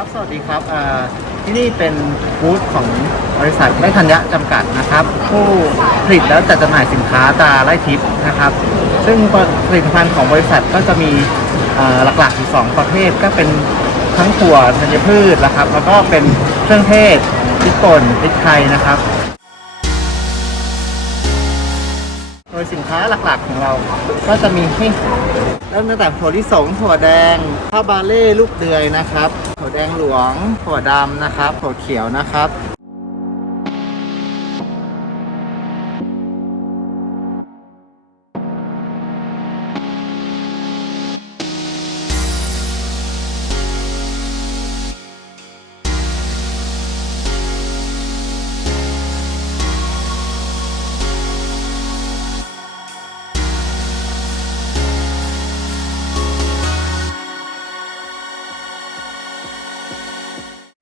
ครับ สวัสดีครับที่นี่เป็นบูธของบริษัทไม่ทัญญะจำกัดนะครับ ผู้ผลิตแล้วจัดจำหน่ายสินค้าตาไล่ทิพย์นะครับ ซึ่งผลิตภัณฑ์ของบริษัทก็จะมีหลักๆอยู่สองประเภทก็เป็นทั้งถั่วธัญพืชนะครับ แล้วก็เป็นเครื่องเทศพริกป่นพริกไทยนะครับโดยสินค้าหลักๆของเรา ก็จะมีให้เริ่มตั้งแต่ถั่วลิสงถั่วแดงข้าวบาเล่ลูกเดือยนะครับ แดงหลวงถั่วดำนะครับถั่วเขียวนะครับ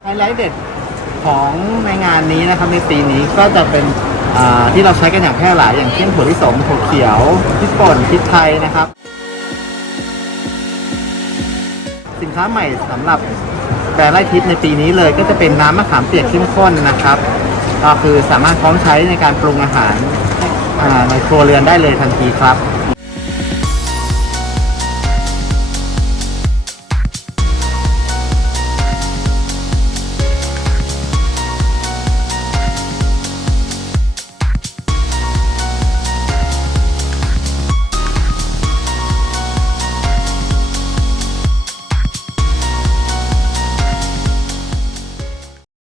ไฮไลท์เด็ดของในงานนี้นะครับในปีนี้ก็จะเป็นที่เราใช้กันอย่างแพร่หลายอย่างเช่นถั่วลิสงถั่วเขียวพริกป่นพริกไทยนะครับ สินค้าใหม่สำหรับแบรนด์ไร่ทิพย์ในปีนี้เลยก็จะเป็นน้ำมะขามเปียกเข้มข้นนะครับ ก็คือสามารถพร้อมใช้ในการปรุงอาหารในครัวเรือนได้เลยทันทีครับ